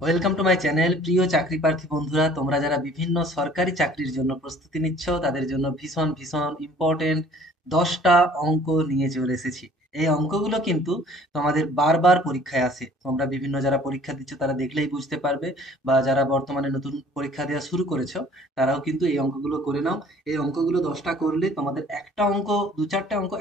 Welcome to my channel. প্রিয় চাকরি প্রার্থী বন্ধুরা, তোমরা যারা বিভিন্ন সরকারি চাকরির জন্য প্রস্তুতি নিচ্ছ তাদের জন্য ভীষণ ভীষণ ইম্পর্টেন্ট 10টা অঙ্ক নিয়ে চলে এসেছি। এই অঙ্কগুলো কিন্তু তোমাদের বারবার পরীক্ষায় আসে। তোমরা বিভিন্ন যারা পরীক্ষা দিচ্ছ তারা দেখলেই বুঝতে পারবে, বা যারা বর্তমানে নতুন পরীক্ষা দেওয়া শুরু করেছো তারাও কিন্তু এই অঙ্কগুলো করে নাও। এই অঙ্কগুলো 10টা করলে তোমাদের একটা অঙ্ক, দু চারটে অঙ্ক,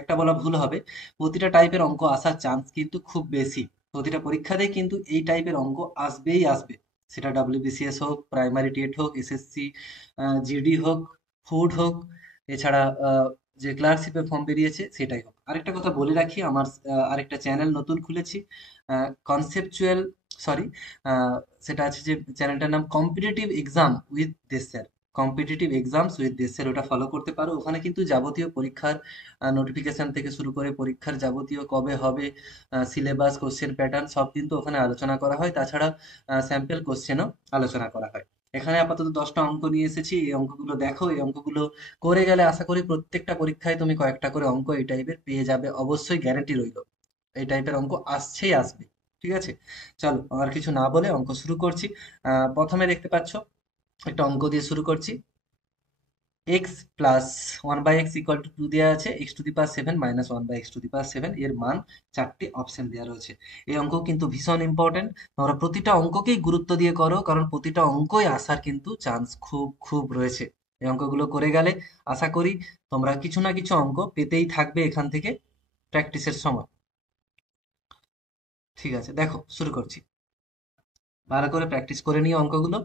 একটা বলা ভুল হবে, প্রতিটা টাইপের অঙ্ক আসার চান্স কিন্তু খুব বেশি। প্রতিটা পরীক্ষাতেই কিন্তু এই টাইপের অঙ্ক আসবেই আসবে। সেটা ডাব্লিউবিসিএস হোক, প্রাইমারি টেট হোক, এসএসসি, জিডি হোক, ফুড হোক, এছাড়া যে ক্লার্কশিপের ফর্ম বেরিয়েছে সেটাই হোক। আরেকটা কথা বলে রাখি, আমার আরেকটা চ্যানেল নতুন খুলেছি, কনসেপচুয়াল, সরি, সেটা আছে যে চ্যানেলটার নাম কম্পিটিটিভ এক্সাম উইথ দেশ স্যার। কম্পিটিটিভ এক্সামস উইথ দেশ স্যার, ওটা ফলো করতে পারো। ওখানে কিন্তু যাবতীয় পরীক্ষার নোটিফিকেশন থেকে শুরু করে পরীক্ষার যাবতীয় কবে হবে, সিলেবাস, কোশ্চেন প্যাটার্ন সব কিন্তু ওখানে আলোচনা করা হয়। তাছাড়া স্যাম্পল কোশ্চেনও আলোচনা করা হয়। এখানে আপাতত 10টা অঙ্ক নিয়ে এসেছি। এই অঙ্কগুলো দেখো, এই অঙ্কগুলো করে গেলে আশা করি প্রত্যেকটা পরীক্ষায় তুমি কয়েকটা করে অঙ্ক এই টাইপের পেয়ে যাবে, অবশ্যই গ্যারেন্টি রইল। এই টাইপের অঙ্ক আসছেই আসবে। ঠিক আছে, চলো আর কিছু না বলে অঙ্ক শুরু করছি। প্রথমে দেখতে পাচ্ছ একটা অঙ্ক দিয়ে শুরু করছি। X plus one by x equal to two দেওয়া আছে, x to the power seven minus one by x to the power seven, এর মান চারটি অপশন দেওয়া রয়েছে। এই অঙ্ক কিন্তু ভীষণ ইম্পর্টেন্ট। তোমরা প্রতিটা অঙ্ককেই গুরুত্ব দিয়ে করো, কারণ প্রতিটা অঙ্কই আসার কিন্তু চান্স খুব খুব রয়েছে। এই অঙ্কগুলো করে গেলে আশা করি তোমরা কিছু না কিছু অঙ্ক পেতেই থাকবে এখান থেকে প্র্যাকটিসের সময়। ঠিক আছে, দেখো শুরু করছি। ভালো করে প্র্যাকটিস করে নিও অঙ্কগুলো,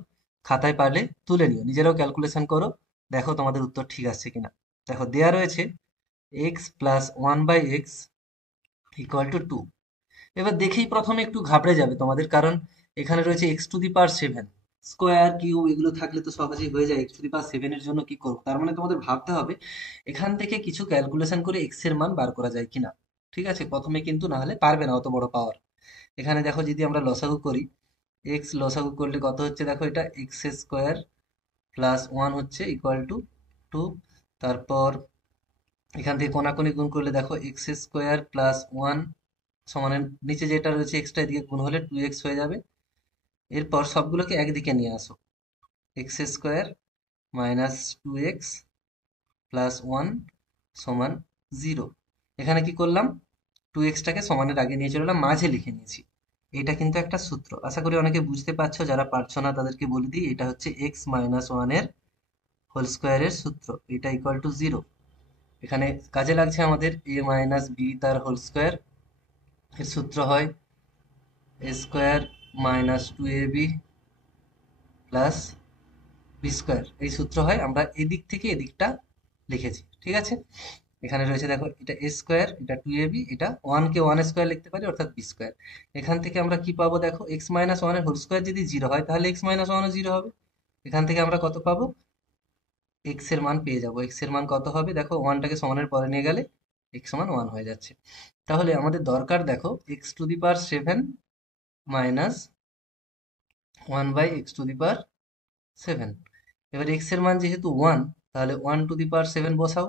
খাতায় পারলে তুলে নিও, নিজেরাও ক্যালকুলেশন করো, দেখো তোমাদের উত্তর ঠিক আসছে কিনা। দেখো দেয়া রয়েছে x plus one by x equal to two. এবার দেখেই প্রথমে একটু ঘাবড়ে যাবে তোমাদের, কারণ এখানে রয়েছে x to the power seven. Square cube এগুলো থাকলে তো সহজেই হয়ে যায়, এক্স টু দি পাওয়ার সেভেনের জন্য কি করবো, তার মানে তোমাদের ভাবতে হবে এখান থেকে কিছু ক্যালকুলেশন করে এক্স এর মান বার করা যায় কিনা। ঠিক আছে, প্রথমে কিন্তু না হলে পারবে না অত বড় পাওয়ার। এখানে দেখো যদি আমরা লসাগু করি, এক্স লসাগু করলে কত হচ্ছে, দেখো এটা এক্স স্কোয়ার প্লাস ওয়ান হচ্ছে ইকুয়াল টু টু। তারপর এখান থেকে কোনাকুনি গুণ করলে দেখো এক্স স্কোয়ার প্লাস ওয়ান সমানের নিচে যেটা রয়েছে এক্সটা এদিকে গুণ হলে টু এক্স হয়ে যাবে। এরপর সবগুলোকে একদিকে নিয়ে আসো, x square minus two x plus one সমান জিরো। এখানে কি করলাম, টু এক্সটাকে সমানের আগে নিয়ে চলে এলাম, মাঝে লিখে নিয়েছি। এটা কিন্তু একটা সূত্র, আশা করি অনেকে বুঝতে পারছো, যারা পারছো না তাদেরকে বলে দিই, এটা হচ্ছে এক্স মাইনাস ওয়ানের হোল স্কোয়ারের সূত্র, এটা ইকুয়াল টু জিরো। এখানে কাজে লাগছে আমাদের এ মাইনাস বি তার হোল স্কোয়ার, এর সূত্র হয় এ square minus two A B plus B square, এই সূত্র হয়। আমরা এদিক থেকে এদিকটা লিখেছি, ঠিক আছে। এখানে রয়েছে দেখো এটা এ স্কোয়ার, এটা টু এ বি, এটা ওয়ানকে ওয়ান স্কোয়ার লিখতে পারি অর্থাৎ বি স্কোয়ার। এখান থেকে আমরা কি পাবো, দেখো এক্স মাইনাস ওয়ানের হোল স্কোয়ার যদি জিরো হয় তাহলে এক্স মাইনাস ওয়ানও জিরো হবে। এখান থেকে আমরা কত পাবো, এক্স এর মান পেয়ে যাবো। এক্স এর মান কত হবে, দেখো ওয়ানটাকে সমানের পরে নিয়ে গেলে এক্স সমান ওয়ান হয়ে যাচ্ছে। তাহলে আমাদের দরকার দেখো x to the power seven minus one by x to the power seven. এবার এক্স এর মান যেহেতু ওয়ান, তাহলে one to the power seven বসাও,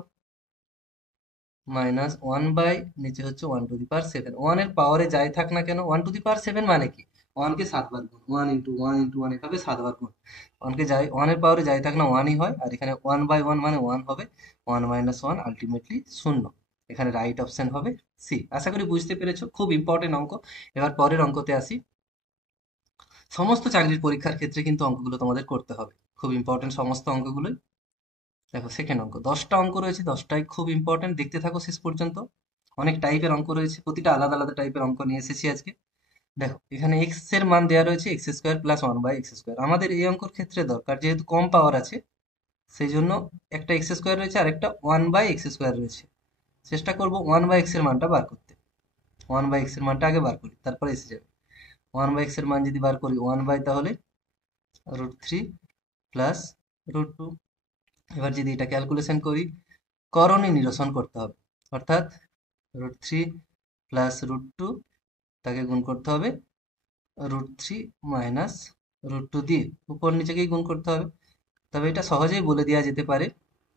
মাইনাস ওয়ান বাই নিচে হচ্ছে one to the power seven. ওয়ানের পাওয়ারে যাই থাক না কেন, one to the power seven মানে কি, ওয়ানকে সাতবার গুণ, one into one into one, এভাবে সাতবার গুণ। ওয়ানকে যাই, ওয়ানের পাওয়ারে যাই থাক না ওয়ানই হয়, আর এখানে ওয়ান বাই ওয়ান মানে ওয়ান হবে, ওয়ান মাইনাস ওয়ান আলটিমেটলি শূন্য। এখানে রাইট অপশন হবে সি। আশা করি বুঝতে পেরেছো, খুব ইম্পর্টেন্ট অঙ্ক। এবার পরের অঙ্কতে আসি। সমস্ত চাকরির পরীক্ষার ক্ষেত্রে কিন্তু অঙ্কগুলো তোমাদের করতে হবে, খুব ইম্পর্টেন্ট সমস্ত অঙ্কগুলোই। দেখো সেকেন্ড অঙ্ক, 10টা অঙ্ক রয়েছে, 10টাই খুব ইম্পর্টেন্ট, দেখতে থাকো শেষ পর্যন্ত। অনেক টাইপের অঙ্ক রয়েছে, প্রতিটা আলাদা আলাদা টাইপের অঙ্ক নিয়ে এসেছি আজকে। দেখো এখানে এক্স এর মান দেওয়া রয়েছে x square plus one by x square. আমাদের এই অঙ্কর ক্ষেত্রে দরকার, যেহেতু কম পাওয়ার আছে সেই জন্য একটা এক্স স্কোয়ার রয়েছে আর একটা ওয়ান বাই এক্স স্কোয়ার রয়েছে। চেষ্টা করবো ওয়ান বাই এক্স এর মানটা বার করতে। ওয়ান বাই এক্স এর মানটা আগে বার করি, তারপরে এসে যাবে। ওয়ান বাই এক্স এর মান যদি বার করি, ওয়ান বাই তাহলে root three plus root two. এবার যদি এটা ক্যালকুলেশন করি, করণে নিরসন করতে হবে, অর্থাৎ root three plus root two, তাকে গুণ করতে হবে root three minus root two দিয়ে, উপর নিচেকেই গুণ করতে হবে। তবে এটা সহজেই বলে দেওয়া যেতে পারে,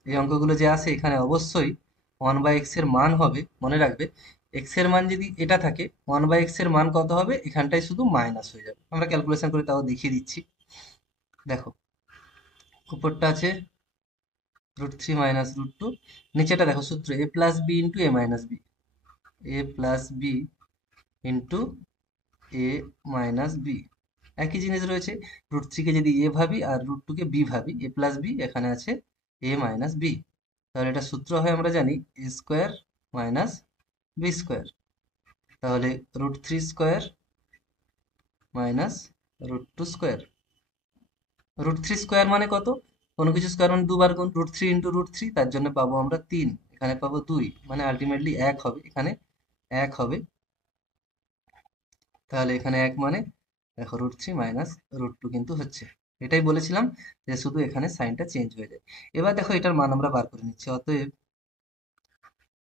এই অঙ্কগুলো যে আসে এখানে অবশ্যই ওয়ান বাই এক্স এর মান হবে, মনে রাখবে এক্স এর মান যদি এটা থাকে, 1/x এর মান কত হবে, এখানটায় শুধু মাইনাস হয়ে যাবে। আমরা ক্যালকুলেশন করে তাও দেখিয়ে দিচ্ছি। দেখো, উপরটা আছে √3 মাইনাস √2, নিচেটা দেখো সূত্র a plus b into a minus b, a plus b into a minus b. একই জিনিস রয়েছে, √3 কে যদি এ ভাবি আর √2 কে বি ভাবি, এ প্লাস বি, এখানে আছে এ মাইনাস বি। তাহলে এটা সূত্র হয় আমরা জানি এ স্কোয়ার মাইনাস বি স্কোয়ার। তাহলে √3 স্কোয়ার মাইনাস √2 স্কোয়ার। √3 স্কোয়ার মানে কত, কোনো কিছু স্কোয়ার মানে দুবার গুণ, √3 ইন্টু √3, তার জন্য পাবো আমরা 3, এখানে পাবো 2, মানে আলটিমেটলি 1 হবে, এখানে 1 হবে। তাহলে এখানে 1 মানে দেখো √3 মাইনাস √2 কিন্তু হচ্ছে। এটাই বলেছিলাম যে শুধু এখানে সাইনটা চেঞ্জ হয়ে যায়। এবার দেখো এটার মান আমরা বার করে নিচ্ছি, অতএব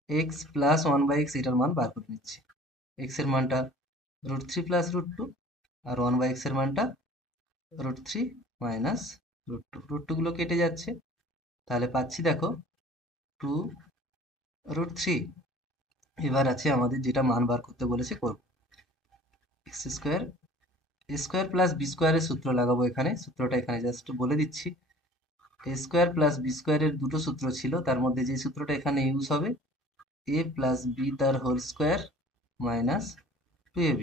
এক্স প্লাস 1/x এটার মান বার করে নিচ্ছি। এক্স এর মানটা √3 প্লাস √2, আর 1/x এর মানটা √3 মাইনাস √2। √2 গুলো কেটে যাচ্ছে, তাহলে পাচ্ছি দেখো 2√3। এবার আছে আমাদের যেটা মান বার করতে বলেছে, করব এক্স স্কোয়ার এ স্কোয়ার প্লাস বি স্কোয়ারের সূত্র লাগাবো এখানে। সূত্রটা এখানে জাস্ট বলে দিচ্ছি। এ স্কোয়ার প্লাস বি স্কোয়ারের দুটো সূত্র ছিল, তার মধ্যে যে সূত্রটা এখানে ইউজ হবে, এ প্লাস বি তার হোল স্কোয়ার মাইনাস 2ab।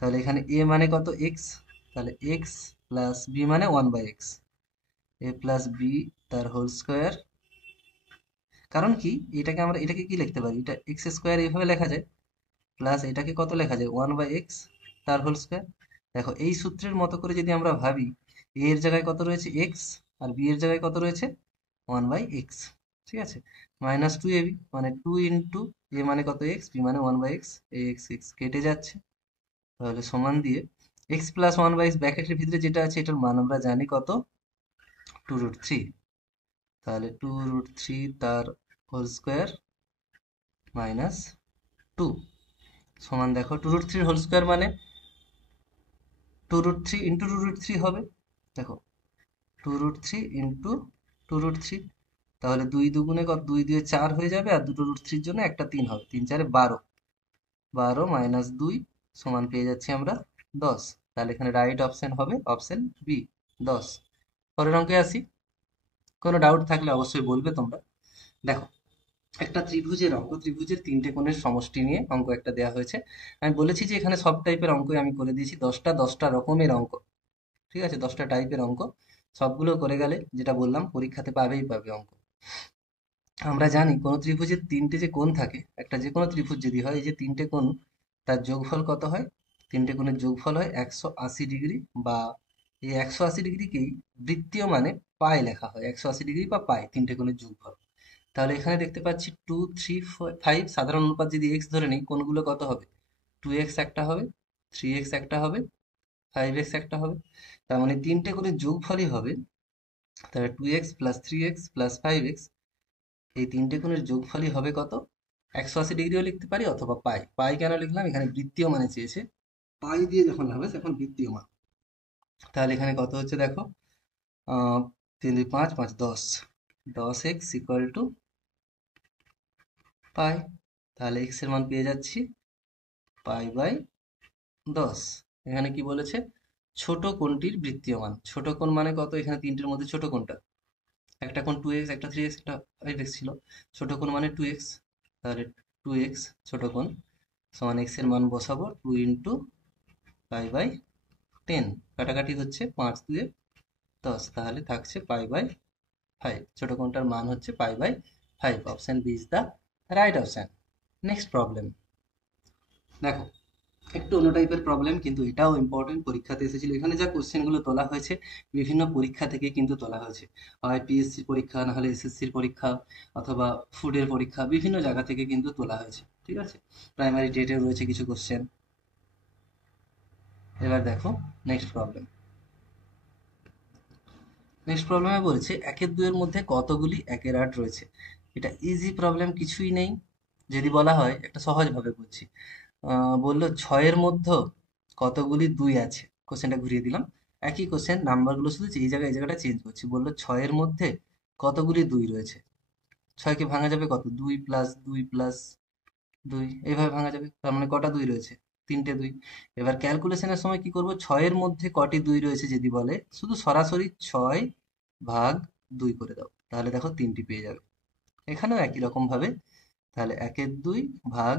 তাহলে এখানে এ মানে কত, এক্স, তাহলে এক্স প্লাস বি মানে 1/x, এ প্লাস বি তার হোল স্কোয়ার। কারণ কি, এটাকে কি লিখতে পারি, এটা এক্স স্কোয়ার এইভাবে লেখা যায়, প্লাস এটাকে কত লেখা যায়, 1/x তার হোল স্কোয়ার। দেখো এই সূত্রের মতো করে যদি আমরা ভাবি, এ এর জায়গায় কত রয়েছে এক্স, আর বি এর জায়গায় কত রয়েছে 1/x, ঠিক আছে, মাইনাস 2ab, মানে 2 ইন্টু এ মানে কত এক্স, বি মানে 1/x, এই এক্স এক্স কেটে যাচ্ছে, তাহলে সমান দিয়ে এক্স প্লাস 1/x ব্র্যাকেটের ভিতরে যেটা আছে এটার মান আমরা জানি কত, 2√3। তাহলে 2√3 তার হোল স্কোয়ার মাইনাস 2 সমান দেখো 2√3 হোল স্কোয়ার মানে 2√3 ইন্টু 2√3 হবে। দেখো 2√3 ইন্টু 2√3, তাহলে 2 দুগুণে কত, 2 দিয়ে 4 হয়ে যাবে, আর দুটো √3 জন্য একটা 3 হবে, 3 4 12, 12 মাইনাস 2 সমান পেয়ে যাচ্ছি আমরা 10। তাহলে এখানে রাইট অপশন হবে অপশন বি, 10। পরের অঙ্কে আসি, কোনো ডাউট থাকলে অবশ্যই বলবে তোমরা। দেখো, একটা ত্রিভুজের অঙ্ক, ত্রিভুজের 3টে কোণের সমষ্টি নিয়ে অঙ্ক একটা দেওয়া হয়েছে। আমি বলেছি যে এখানে সব টাইপের অঙ্কই আমি করে দিয়েছি, 10টা রকমের অঙ্ক, ঠিক আছে, 10টা টাইপের অঙ্ক। সবগুলো করে গেলে যেটা বললাম পরীক্ষাতে পাবেই পাবে অঙ্ক। আমরা জানি কোনো ত্রিভুজের 3টে যে কোণ থাকে, একটা যে কোনো ত্রিভুজ যদি হয়, এই যে 3টে কোণ, তার যোগফল কত হয়, 3টে কোণের যোগফল হয় 180 ডিগ্রি, বা এই 180 ডিগ্রিকেই বৃত্তীয় মানে পাই লেখা হয়, 180 ডিগ্রি বা পাই, 3টে কোণের যোগফল। তাহলে এখানে দেখতে পাচ্ছি 2 3 5, সাধারণ অনুপাত যদি এক্স ধরে নিই, কোণগুলো কত হবে, 2x একটা হবে, 3x একটা হবে, 5x একটা হবে। তার মানে 3টে কোণের যোগফলই হবে, তাহলে 2x plus 3x plus 5x, এই 3টে কোণের যোগফলই হবে কত, 180 ডিগ্রিও লিখতে পারি, অথবা পাই। পাই কেন লিখলাম, এখানে বৃত্তীয় মানে চেয়েছে, পাই দিয়ে যখন হবে তখন বৃত্তীয় মান। তাহলে এখানে কত হচ্ছে দেখো, 3 2 5 5 10, 10x ইকুয়াল টু পাই। তাহলে x এর মান পেয়ে যাচ্ছি π/10। এখানে কি বলেছে, ছোট কোণটির বৃত্তীয় মান। ছোট কোণ মানে কত, এখানে 3টের মধ্যে ছোট কোণটা, একটা কোণ 2x, একটা 3x, একটা 5x ছিল, ছোট কোণ মানে 2x। তাহলে 2x ছোট কোণ সমান x এর মান বসাবো 2 ইন্টু π/10, কাটাকাটি হচ্ছে 5 2 10, তাহলে থাকছে π/5। ছোট কোণটার মান হচ্ছে π/5। Option B is the right option. Next problem, দেখো একটু অন্য টাইপের প্রবলেম, কিন্তু এটাও ইম্পর্টেন্ট, পরীক্ষাতে এসেছিল। এখানে যা কোশ্চেনগুলো তোলা হয়েছে বিভিন্ন পরীক্ষা থেকে কিন্তু তোলা হয়েছে, হয় পিএসসির পরীক্ষা, না হলে এসএসসির পরীক্ষা, অথবা ফুডের পরীক্ষা, বিভিন্ন জায়গা থেকে কিন্তু তোলা হয়েছে, ঠিক আছে। প্রাইমারি টেটে রয়েছে কিছু কোশ্চেন। এবার দেখো নেক্সট প্রবলেম। নেক্সট প্রবলেমে বলছে 1-2 মধ্যে কতগুলি 1-8 রয়েছে। এটা ইজি প্রবলেম, কিছুই নেই। যদি বলা হয়, একটা সহজভাবে বলছি, বললো 6-এর মধ্যে কতগুলি 2 আছে। কোশ্চেনটা ঘুরিয়ে দিলাম, একই কোশ্চেন, নাম্বারগুলো শুধু এই জায়গাটা চেঞ্জ করছি। বললো 6-এর মধ্যে কতগুলি 2 রয়েছে। 6কে ভাঙা যাবে কত, 2 প্লাস 2 প্লাস 2 এইভাবে ভাঙা যাবে, তার মানে কটা 2 রয়েছে? 3টে 2। এবার ক্যালকুলেশনের সময় কি করব, 6 এর মধ্যে কটি 2 রয়েছে যদি বলে, শুধু সরাসরি 6 ভাগ 2 করে দাও, তাহলে দেখো 3টি পেয়ে যাবে। এখানেও একই রকম ভাবে, তাহলে 1-এর 2 ভাগ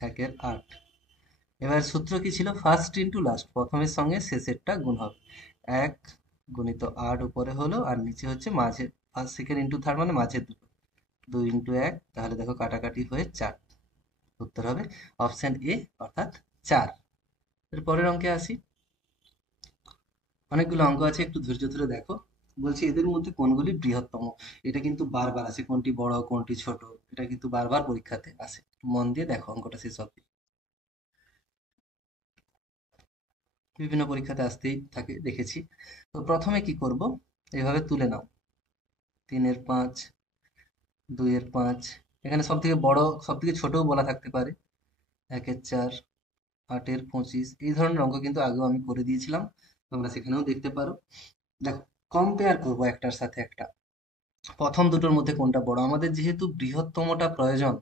1-এর 8। এবার সূত্র কি ছিল, ফার্স্ট ইন্টু লাস্ট, প্রথমের সঙ্গে শেষেরটা গুণ হবে। 1 গুণিত 8 উপরে হলো, আর নিচে হচ্ছে মাঝে, ফার্স্ট সেকেন্ড ইন্টু থার্ড মানে মাঝের দুটো, 2 ইন্টু 1, তাহলে দেখো কাটাকাটি হয়ে 4। উত্তর হবে অপশন এ, অর্থাৎ 4। এর পরের অঙ্কে আসি। অনেকগুলো অঙ্ক আছে, একটু ধৈর্য ধরে দেখো। বলছি এদের মধ্যে কোনগুলি বৃহত্তম। এটা কিন্তু বারবার আসে, কোনটি বড় কোনটি ছোট, এটা কিন্তু বারবার পরীক্ষাতে আসে। মন দিয়ে দেখো অঙ্কটা শেষ অবধি, বিভিন্ন পরীক্ষাতে আসতেই থাকে, দেখেছি। তো প্রথমে কি করব, এভাবে তুলে নাও। 3-এর 5, 2-এর 5, এখানে সব থেকে বড় সব থেকে ছোটও বলা থাকতে পারে। 1-এর 4, 8-এর 25, এই ধরনের অঙ্ক কিন্তু আগেও আমি করে দিয়েছিলাম, তোমরা সেখানেও দেখতে পারো। দেখো, কম্পেয়ার করব একটার সাথে একটা, প্রথম দুটোর মধ্যে কোনটা বড়। আমাদের যেহেতু বৃহত্তমটা প্রয়োজন,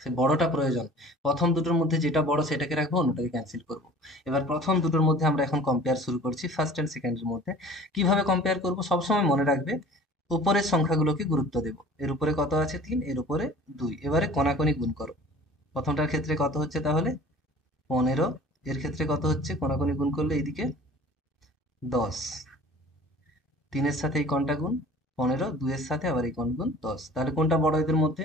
সে বড়টা প্রয়োজন, প্রথম দুটোর মধ্যে যেটা বড় সেটাকে রাখবো, অন্যটাকে ক্যান্সেল করব। এবার প্রথম দুটোর মধ্যে আমরা এখন কম্পেয়ার শুরু করছি, ফার্স্ট অ্যান্ড সেকেন্ডের মধ্যে। কিভাবে কম্পেয়ার করব, সবসময় মনে রাখবে উপরের সংখ্যাগুলোকে গুরুত্ব দেব। এর উপরে কত আছে? 3, এর উপরে 2। এবারে কোনাকুনি গুণ করো। প্রথমটার ক্ষেত্রে কত হচ্ছে তাহলে? 15। এর ক্ষেত্রে কত হচ্ছে? কোনাকুনি গুণ করলে এইদিকে 10। 3-এর সাথে এই কোণটা গুণ 15, 2-এর সাথে আবার এই কোণ গুণ 10। তাহলে কোনটা বড় এদের মধ্যে?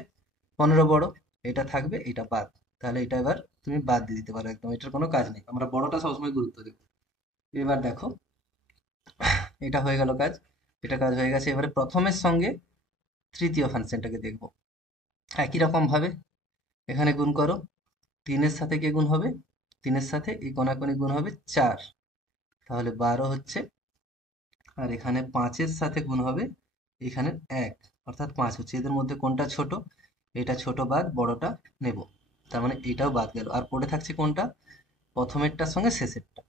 15 বড়। এটা থাকবে, এটা বাদ। তাহলে এটা এবার তুমি বাদ দিয়ে দিতে পারো একদম, এটার কোনো কাজ নেই, আমরা বড়টা সবসময় গুরুত্ব দেবো। এবার দেখো, এটা হয়ে গেল কাজ, এটা কাজ হয়ে গেছে। এবারে প্রথমের সঙ্গে তৃতীয় ফাংশনটাকে দেখবো। একই রকম ভাবে এখানে গুণ করো। 3-এর সাথে কে গুণ হবে? 3-এর সাথে এই কোণাকুণি গুণ হবে 4, তাহলে 12 হচ্ছে। আর এখানে 5-এর সাথে গুণ হবে এখানে 1, অর্থাৎ 5 হচ্ছে। এদের মধ্যে কোনটা ছোট? এটা ছোট বাদ, বড়টা নেব। তার মানে এটাও বাদ গেল, আর পড়ে থাকছে কোনটা? প্রথমেরটার সঙ্গে শেষেরটা।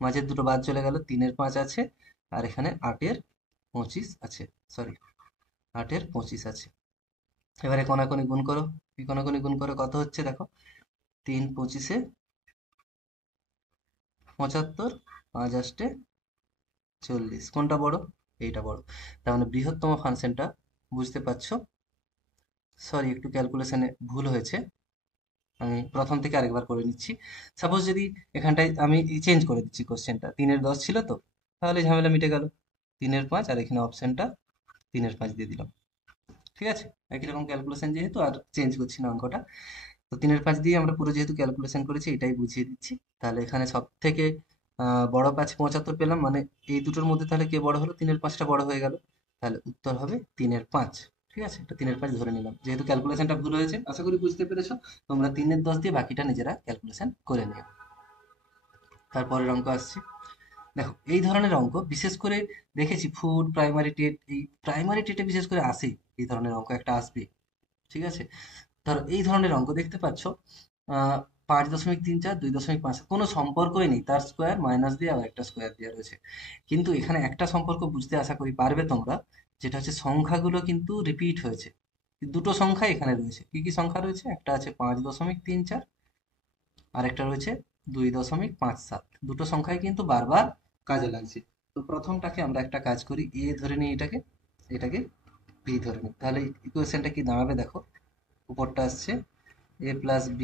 মাঝের দুটো বাদ চলে গেল, 3-এর 5 আছে, আর এখানে 8-এর 25 আছে। সরি, 8-এর 25 আছে। এবারে কোনাকুনি গুণ করো। এই কোনাকুনি গুণ করে কত হচ্ছে দেখো, 3-25-এ 75, 5-8-এ 40। কোনটা বড়? এইটা বড়। তার মানে বৃহত্তম ফাংশনটা, বুঝতে পারছো? সরি, একটু ক্যালকুলেশনে ভুল হয়েছে, আমি প্রথম থেকে আরেকবার করে নিচ্ছি। সাপোজ যদি এখানটায় আমি চেঞ্জ করে দিচ্ছি কোশ্চেনটা, 3-এর 10 ছিল তো, তাহলে ঝামেলা মিটে গেল। 3-এর 5, আর এখানে অপশনটা 3-এর 5 দিয়ে দিলাম। ঠিক আছে, একই রকম ক্যালকুলেশন যেহেতু, আর চেঞ্জ করছি না অঙ্কটা। তো 3-এর 5 দিয়ে আমরা পুরো যেহেতু ক্যালকুলেশন করেছি, এটাই বুঝিয়ে দিচ্ছি। তাহলে এখানে সব থেকে বড় 5 75 পেলাম, মানে এই দুটোর মধ্যে তাহলে কে বড় হলো? 3-এর 5টা বড় হয়ে গেল। তাহলে উত্তর হবে 3-এর 5। ঠিক আছে, এটা 3-এর 5 ধরে নিলাম, যেহেতু ক্যালকুলেশনটা ভুল হয়েছে। আশা করি বুঝতে পেরেছো। তোমরা 3-এর 10 দিয়ে বাকিটা নিজেরা ক্যালকুলেশন করে নিও। তারপরের অঙ্ক আসছে। দেখো, এই ধরনের অঙ্ক বিশেষ করে দেখেছি ফুড, প্রাইমারি টেট, এই প্রাইমারি টেটে বিশেষ করে আসে, এই ধরনের অঙ্ক একটা আসবে। ঠিক আছে, ধরো এই ধরনের অঙ্ক দেখতে পাচ্ছ, 5.34, 2.5, কোনো সম্পর্কই নেই, তার স্কোয়ার মাইনাস দিয়ে আবার একটা স্কোয়ার দেওয়া রয়েছে। কিন্তু এখানে একটা সম্পর্ক বুঝতে আশা করি পারবে তোমরা, যেটা হচ্ছে সংখ্যাগুলো কিন্তু রিপিট হয়েছে। দুটো সংখ্যা এখানে রয়েছে। কি কি সংখ্যা রয়েছে? একটা আছে 5.34, আর একটা রয়েছে 2.57। দুটো সংখ্যাই কিন্তু বারবার কাজে লাগছে। তো প্রথমটাকে আমরা একটা কাজ করি, এ ধরে নিই, এটাকে এটাকে বি ধরে নিই। তাহলে ইকুয়েশনটা কি দাঁড়াবে দেখো, উপরটা আসছে a+b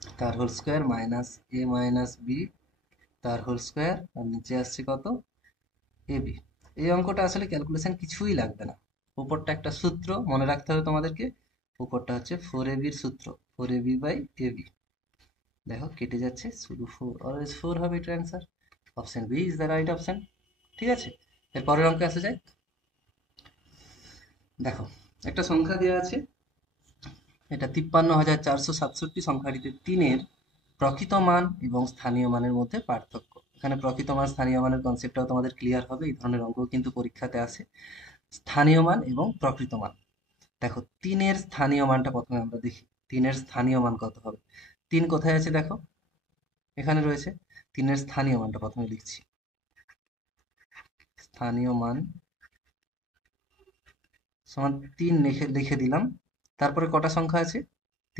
তার হোল স্কোয়ার মাইনাস a-b তার হোল স্কোয়ার, আর নিচে আসছে কত? ab। এই অঙ্কটা আসলে ক্যালকুলেশন কিছুই লাগবে না, উপরটা একটা সূত্র মনে রাখতে হবে তোমাদেরকে। উপরটা হচ্ছে 4ab-র সূত্র, 4ab/ab। দেখো কেটে যাচ্ছে, শুধু 4, অলওয়েজ 4 হবে এটার answer. Option B is the right option. ঠিক আছে, এর পরের অঙ্কে আসা যায়। দেখো, একটা সংখ্যা দেওয়া আছে, এটা 53,467 সংখ্যাটিতে 3-এর প্রকৃত মান এবং স্থানীয় মানের মধ্যে পার্থক্য। এখানে প্রকৃত মান স্থানীয় মানের কনসেপ্টটাও তোমাদের ক্লিয়ার হবে, এই ধরনের অঙ্ক কিন্তু পরীক্ষাতে আসে। স্থানীয় মান এবং প্রকৃত মান। দেখো, 3-এর স্থানীয় মানটা প্রথমে আমরা দেখি, 3-এর স্থানীয় মান কত হবে। 3 কোথায় আছে দেখো, এখানে রয়েছে। 3-এর স্থানীয় মানটা প্রথমে লিখছি, স্থানীয় মান সমান 3 লিখে লিখে দিলাম। তারপরে কটা সংখ্যা আছে?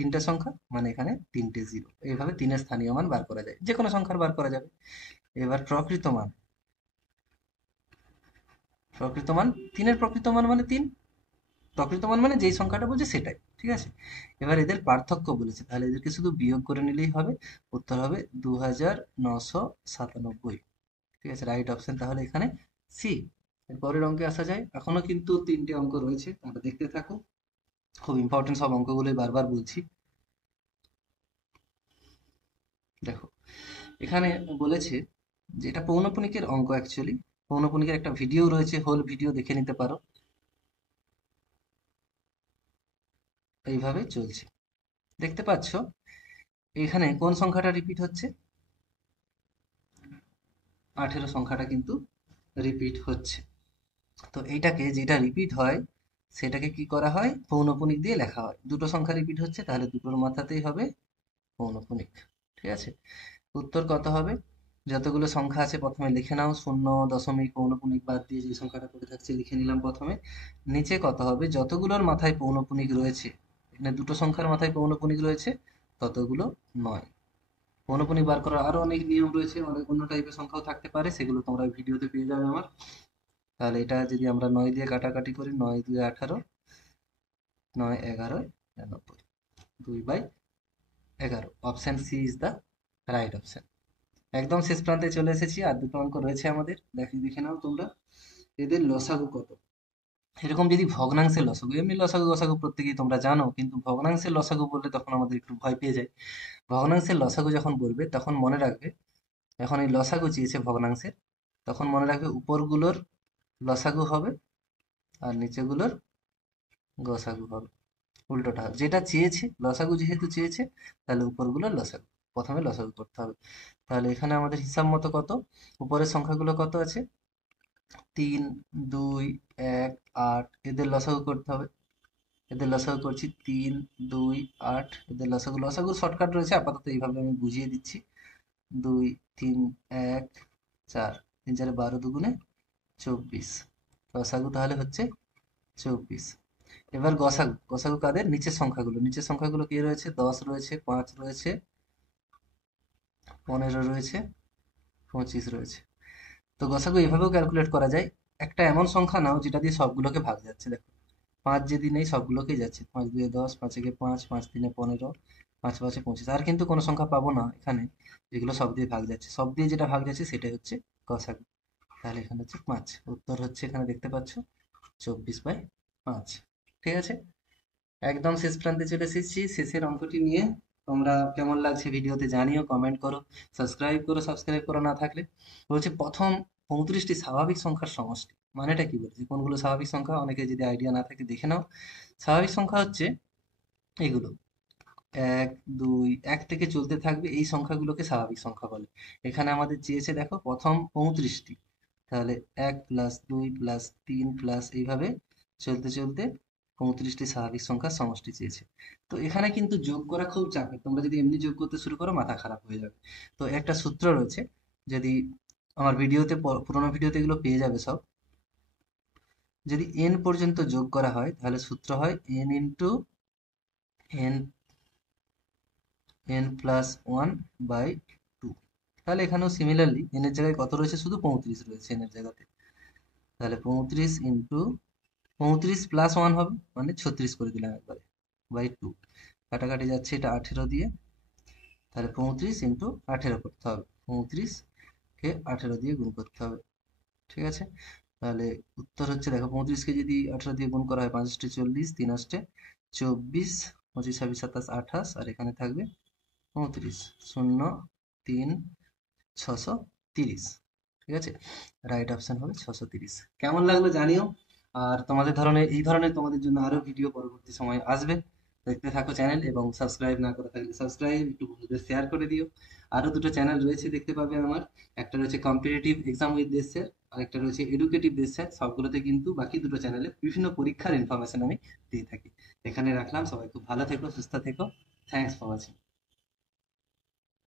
তিনটে সংখ্যা মানে এখানে তিনটে জিরো। এইভাবে তিনের স্থানীয় মান বার করা যায়, যে কোনো সংখ্যার বার করা যাবে। এবার প্রকৃত মান, প্রকৃত মান তিনের প্রকৃত মান মানে তিন, প্রকৃত মান মানে যেই সংখ্যাটা বলছে সেটাই, ঠিক আছে। এবার এদের পার্থক্য বলেছে, তাহলে এদেরকে শুধু বিয়োগ করে নিলেই হবে, উত্তর হবে 2997। ঠিক আছে, রাইট অপশন তাহলে এখানে সি। পরের অঙ্কে আসা যায়, এখনো কিন্তু তিনটে অঙ্ক রয়েছে, তোমরা দেখতে থাকো, খুব ইম্পর্টেন্ট সব অঙ্কগুলোই বারবার বলছি। দেখো এখানে বলেছে যে এটা পৌনঃপুনিকের অঙ্ক, অ্যাকচুয়ালি পৌনঃপুনিকের একটা ভিডিও রয়েছে, হোল ভিডিও দেখে নিতে পারো। এইভাবে চলছে, দেখতে পাচ্ছ এখানে কোন সংখ্যাটা রিপিট হচ্ছে, 18 সংখ্যাটা কিন্তু রিপিট হচ্ছে। তো এইটাকে, যেটা রিপিট হয় সেটাকে কি করা হয়, পৌনঃপুনিক দিয়ে লেখা হয়। দুটো সংখ্যা রিপিট হচ্ছে, তাহলে দুটোর মাথাতেই হবে পৌনঃপুনিক। ঠিক আছে, উত্তর কত হবে, যতগুলো সংখ্যা আছে প্রথমে লিখে নাও, শূন্য, দশমিক, পৌনঃপুনিক বাদ দিয়ে যে সংখ্যাটা পড়ে থাকছে লিখে নিলাম প্রথমে। নিচে কত হবে, যতগুলোর মাথায় পৌনঃপুনিক রয়েছে, এখানে দুটো সংখ্যার মাথায় পৌনঃপুনিক রয়েছে, ততগুলো নয়। পৌনঃপুনিক বার করার আরো অনেক নিয়ম রয়েছে, অনেক অন্য টাইপের সংখ্যাও থাকতে পারে, সেগুলো তোমরা ভিডিওতে পেয়ে যাবে আমার। তাহলে এটা যদি আমরা 9 দিয়ে কাটাকাটি করি, 9 2 18, 9 11 90, 2/11। Option c is the right option. একদম শেষ প্রান্তে চলে এসেছি, আর দুটো অঙ্ক রয়েছে আমাদের, দেখে দেখে নাও তোমরা। এদের লসাগু কত, এরকম যদি ভগ্নাংশের লসাগু, এমনি লসাগু গসাগু প্রত্যেকেই তোমরা জানো, কিন্তু ভগ্নাংশের লসাগু বললে তখন আমাদের একটু ভয় পেয়ে যায়। ভগ্নাংশের লসাগু যখন বলবে তখন মনে রাখবে, এখন এই লসাগু চেয়েছে ভগ্নাংশের, তখন মনে রাখবে উপরগুলোর লসাগু হবে আর নিচেগুলোর গসাগু হবে, উল্টোটা হবে। যেটা চেয়েছে, লসাগু যেহেতু চেয়েছে, তাহলে উপরগুলোর লসাগু, প্রথমে লসাগু করতে হবে। তাহলে এখানে আমাদের হিসাব মতো কত, উপরের সংখ্যাগুলো কত আছে, 3 2 1 8, এদের লসাগু করতে হবে। এদের লসাগু করছি 3 2 8, এদের লসাগু, লসাগু শর্টকাট রয়েছে, আপাতত এইভাবে আমি বুঝিয়ে দিচ্ছি। 2 3 1 4, 3 4 12 দুগুণে 24, লসাগু তাহলে হচ্ছে 24। এবার গসাগু, গসাগু কাদের, নিচের সংখ্যাগুলো, নিচের সংখ্যাগুলো কি রয়েছে, 10 রয়েছে, 5 রয়েছে, 15 রয়েছে, 25 রয়েছে। তো গসাগু এভাবেও ক্যালকুলেট করা যায়, একটা এমন সংখ্যা নাও যেটা দিয়ে সবগুলোকে ভাগ যাচ্ছে। দেখো 5 যদি নেই, সবগুলোকেই যাচ্ছে, 5 2 10, 5 1 5, 5 3 15, 5 5 25। আর কিন্তু কোনো সংখ্যা পাবো না এখানে যেগুলো সব দিয়ে ভাগ যাচ্ছে, সব দিয়ে যেটা ভাগ যাচ্ছে সেটাই হচ্ছে গসাগু। তাহলে এখানে হচ্ছে 5, উত্তর হচ্ছে এখানে দেখতে পাচ্ছ 24/5। ঠিক আছে, একদম শেষ প্রান্তে চলে এসেছি, শেষের অঙ্কটি নিয়ে। তোমরা কেমন লাগছে ভিডিওতে জানিও, কমেন্ট করো, সাবস্ক্রাইব করো, সাবস্ক্রাইব করা না থাকলে। বলছে প্রথম 35টি স্বাভাবিক সংখ্যার সমষ্টি, মানেটা কি বলছে, কোনগুলো স্বাভাবিক সংখ্যা, অনেকে যদি আইডিয়া না থাকে দেখে নাও। স্বাভাবিক সংখ্যা হচ্ছে এগুলো, 1 2, 1 থেকে চলতে থাকবে, এই সংখ্যাগুলোকে স্বাভাবিক সংখ্যা বলে। এখানে আমাদের চেয়েছে দেখো প্রথম 35টি, তাহলে 1 + 2 + 3 প্লাস এইভাবে চলতে চলতে 35টি স্বাভাবিক সংখ্যার সমষ্টি চেয়েছে। তো এখানে কিন্তু যোগ করা খুব চাপের, তোমরা যদি এমনি যোগ করতে শুরু করো মাথা খারাপ হয়ে যাবে। তো একটা সূত্র রয়েছে, যদি আমার ভিডিওতে, পুরোনো ভিডিওতে এগুলো পেয়ে যাবে সব। যদি n পর্যন্ত যোগ করা হয় তাহলে সূত্র হয় n ইন্টু n n+1/2। তাহলে এখানেও সিমিলারলি n এর জায়গায় কত রয়েছে, শুধু 35 রয়েছে n এর জায়গাতে, তাহলে 35 ইন্টু 35 + 1 হবে, মানে 36 করে দিলাম একবারে, /2। কাটাকাটি যাচ্ছে, এটা 18 দিয়ে, তাহলে 35 ইন্টু 18 করতে হবে, 35 কে 18 দিয়ে গুণ করতে হবে। ঠিক আছে, তাহলে উত্তর হচ্ছে, দেখো 35 কে যদি 18 দিয়ে গুণ করা হয়, 5 × 40, 3 × 24, 25 26 27 28, আর এখানে থাকবে 35, 0 3 630। ঠিক আছে, রাইট অপশন হবে 630। কেমন লাগলো জানিও, আর তোমাদের এই ধরনের তোমাদের জন্য আরো ভিডিও পরবর্তী সময় আসবে। দেখতে থাকো চ্যানেল, এবং সাবস্ক্রাইব না করে থাকলে সাবস্ক্রাইব, একটু বন্ধুদের শেয়ার করে দিও। আরো দুটো চ্যানেল রয়েছে দেখতে পাবে আমার, একটা রয়েছে কম্পিটিটিভ এক্সাম উইথ দেশ স্যার, আর একটা রয়েছে এডুকেটিভ দেশ স্যার। সবগুলোতে কিন্তু বাকি দুটো চ্যানেলে বিভিন্ন পরীক্ষার ইনফরমেশন আমি দিয়ে থাকি। এখানে রাখলাম, সবাই খুব ভালো থেকো, সুস্থ থেকো, থ্যাংকস ফর ওয়াচিং।